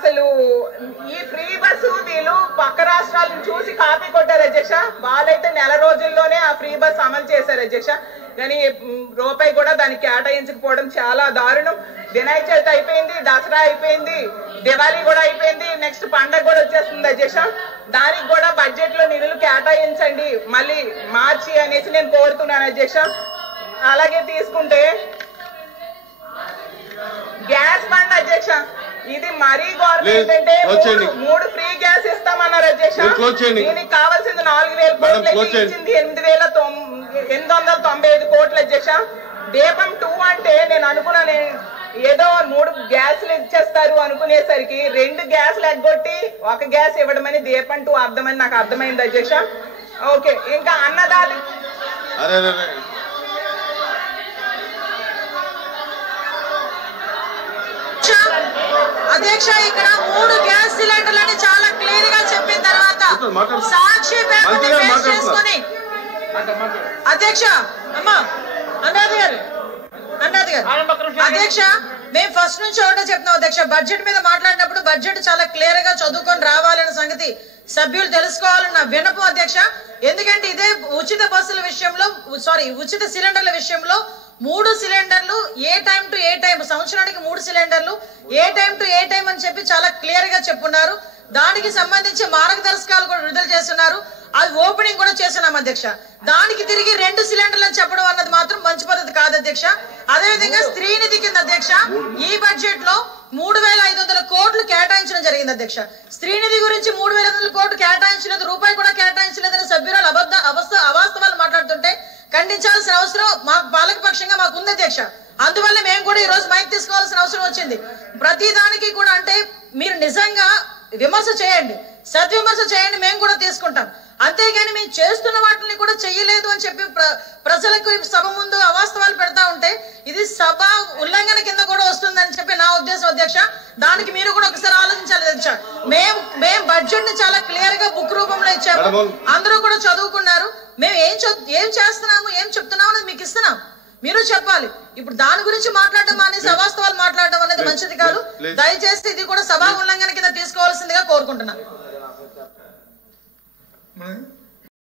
అసలు ఈ free bus వీళ్ళు పక్క రాష్ట్రాలను చూసి కాపీ కొట్టారు అధ్యక్ష. వాళ్ళైతే నెల రోజుల్లోనే ఆ ఫ్రీ బస్ అమలు చేశారు అధ్యక్ష. కానీ రూపాయి కూడా దానికి కేటాయించకపోవడం చాలా దారుణం. వినాయక చవితి అయిపోయింది, దసరా అయిపోయింది, దివాళీ కూడా అయిపోయింది, నెక్స్ట్ పండగ కూడా వచ్చేస్తుంది అధ్యక్ష. దానికి కూడా బడ్జెట్ లో నిధులు కేటాయించండి మళ్ళీ మార్చి అనేసి నేను కోరుతున్నాను అధ్యక్ష. అలాగే తీసుకుంటే గ్యాస్ బండ్ అధ్యక్ష, ఇది మరీ గవర్నమెంట్ అంటే 3 ఫ్రీ గ్యాస్ ఇస్తామన్నారు అధ్యక్ష. దీనికి కావాల్సింది 4,000 కోట్లు ఇచ్చింది 8,895 కోట్లు అధ్యక్ష. దీపం 2 అంటే నేను అనుకున్నాను ఏదో 3 గ్యాసులు ఇచ్చేస్తారు అనుకునేసరికి 2 గ్యాసులు ఎగ్గొట్టి 1 గ్యాస్ ఇవ్వడమని దీపం 2 అర్థమని నాకు అర్థమైంది అధ్యక్ష. ఓకే, ఇంకా అన్నదాత అధ్యక్ష ఇక్కడ 3 గ్యాస్ సిలిండర్లని చాలా క్లియర్ గా చెప్పిన తర్వాత సాక్షి పేపర్ చేసుకుని అధ్యక్ష అమ్మా అన్నది గారు అధ్యక్ష మేము ఫస్ట్ నుంచి ఒకటే చెప్తున్నాం అధ్యక్ష. బడ్జెట్ మీద మాట్లాడినప్పుడు బడ్జెట్ చాలా క్లియర్ గా చదువుకొని రావాలన్న సంగతి సభ్యులు తెలుసుకోవాలన్న వినపం అధ్యక్ష. ఎందుకంటే ఇదే ఉచిత బస్సుల విషయంలో ఉచిత సిలిండర్ల విషయంలో 3 సిలిండర్లు ఏ టైం టు ఏ టైం, సంవత్సరానికి 3 సిలిండర్లు ఏ టైం టు ఏ టైం అని చెప్పి చాలా క్లియర్ గా చెప్పున్నారు. దానికి సంబంధించి మార్గదర్శకాలు కూడా విడుదల చేస్తున్నారు. అది ఓపెనింగ్ కూడా చేస్తున్నాం అధ్యక్ష. దానికి తిరిగి 2 సిలిండర్లు అని చెప్పడం అన్నది మాత్రం మంచి పద్ధతి కాదు అధ్యక్ష. అదేవిధంగా స్త్రీ నిధి కింద అధ్యక్ష ఈ బడ్జెట్ లో 3,500 కోట్లు కేటాయించడం జరిగింది అధ్యక్ష. స్త్రీ నిధి గురించి 3,500 కోట్లు కేటాయించలేదు, రూపాయి కూడా కేటాయించలేదని సభ్యురాలు అవాస్తవాలు మాట్లాడుతుంటే ఖండించాల్సిన అవసరం మా పాలకపక్షంగా మాకు ఉంది అధ్యక్ష. అందువల్ల మేము కూడా ఈ రోజు మైక్ తీసుకోవాల్సిన అవసరం వచ్చింది. ప్రతి దానికి కూడా అంటే మీరు నిజంగా విమర్శ చేయండి, సద్విమర్శ చేయండి, మేము కూడా తీసుకుంటాం. అంతేగాని మేము చేస్తున్న వాటిని కూడా చెయ్యలేదు అని చెప్పి ప్రజలకు సభ ముందు అవాస్తవాలు పెడతా ఉంటే ఇది సభ ఉల్లంఘన కింద కూడా వస్తుందని చెప్పి నా ఉద్దేశం అధ్యక్ష. దానికి మీరు కూడా ఒకసారి ఆలోచించాలి అధ్యక్ష. మేము బడ్జెట్ ని చాలా క్లియర్ గా బుక్ రూపంలో ఇచ్చాము, అందరూ కూడా చదువుకున్నారు. మేము ఏం చేస్తున్నాము ఏం చెప్తున్నాము అనేది మీకు ఇస్తున్నాం, మీరు చెప్పాలి. ఇప్పుడు దాని గురించి మాట్లాడడం మానేసి అవాస్తవాలు మాట్లాడడం అనేది మంచిది కాదు. దయచేసి ఇది కూడా సభా ఉల్లంఘన కింద తీసుకోవాల్సిందిగా కోరుకుంటున్నాను.